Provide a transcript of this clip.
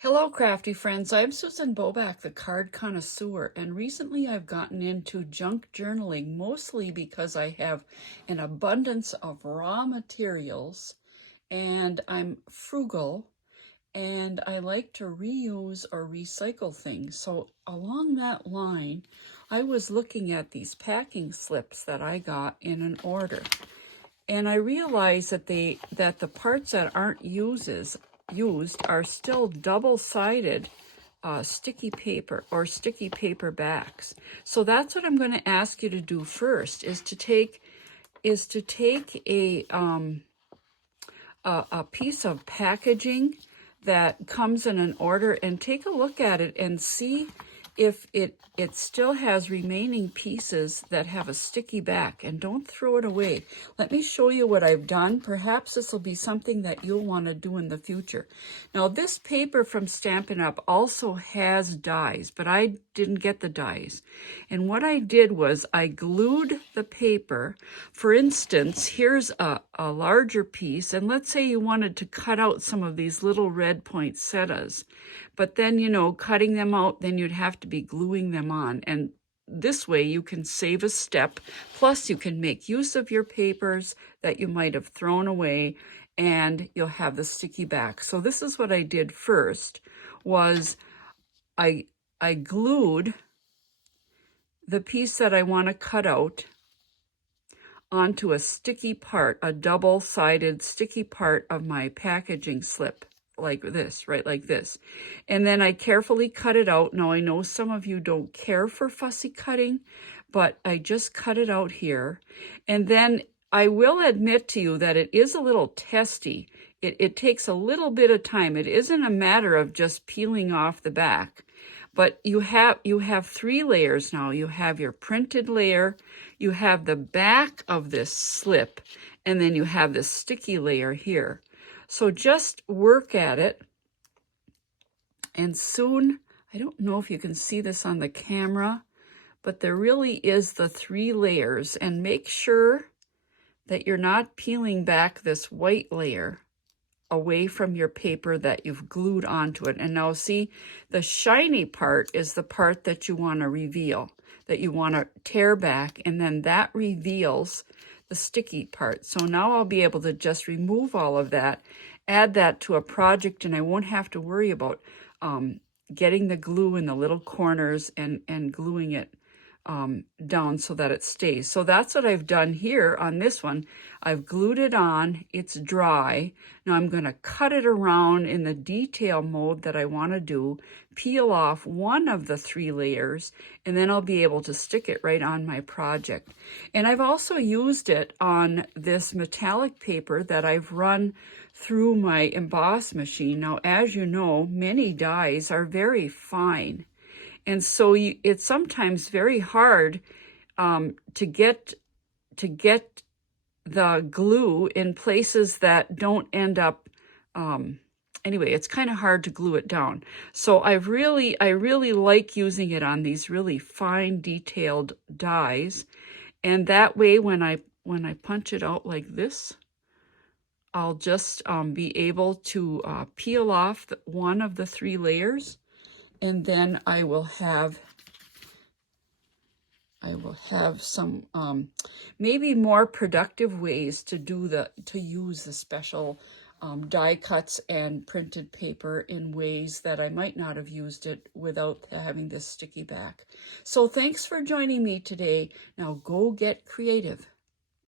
Hello, crafty friends. I'm Susan Boback, the card connoisseur, and recently I've gotten into junk journaling, mostly because I have an abundance of raw materials and I'm frugal and I like to reuse or recycle things. So along that line, I was looking at these packing slips that I got in an order. And I realized that the parts that aren't used are still double-sided sticky paper or sticky paper backs. So that's what I'm going to ask you to do first, is to take a piece of packaging that comes in an order and take a look at it and see if it still has remaining pieces that have a sticky back, and don't throw it away. Let me show you what I've done. Perhaps this will be something that you'll want to do in the future. Now, this paper from Stampin' Up! Also has dies, but I didn't get the dies. And what I did was I glued the paper. For instance, here's a larger piece, and let's say you wanted to cut out some of these little red poinsettias. But then, you know, cutting them out, then you'd have to be gluing them on. And this way you can save a step. Plus you can make use of your papers that you might have thrown away, and you'll have the sticky back. So this is what I did first, was I glued the piece that I want to cut out onto a sticky part, a double-sided sticky part of my packaging slip, like this, right, like this. And then I carefully cut it out. Now, I know some of you don't care for fussy cutting, but I just cut it out here. And then I will admit to you that it is a little testy. It takes a little bit of time. It isn't a matter of just peeling off the back. But you have three layers now. You have your printed layer, you have the back of this slip, and then you have this sticky layer here. So just work at it, and soon, I don't know if you can see this on the camera, but there really is the three layers, and make sure that you're not peeling back this white layer away from your paper that you've glued onto it. And now see, the shiny part is the part that you want to reveal, that you want to tear back, and then that reveals the sticky part. So now I'll be able to just remove all of that, add that to a project, and I won't have to worry about getting the glue in the little corners and gluing it down so that it stays. So that's what I've done here on this one. I've glued it on, it's dry. Now I'm going to cut it around in the detail mode that I want to do, peel off one of the three layers, and then I'll be able to stick it right on my project. And I've also used it on this metallic paper that I've run through my emboss machine. Now, as you know, many dies are very fine. And so it's sometimes very hard to get the glue in places that don't end up, anyway, it's kind of hard to glue it down. So I really like using it on these really fine detailed dies. And that way, when I punch it out like this, I'll just be able to peel off one of the three layers. And then I will have some maybe more productive ways to use the special die cuts and printed paper in ways that I might not have used it without having this sticky back. So thanks for joining me today. Now go get creative.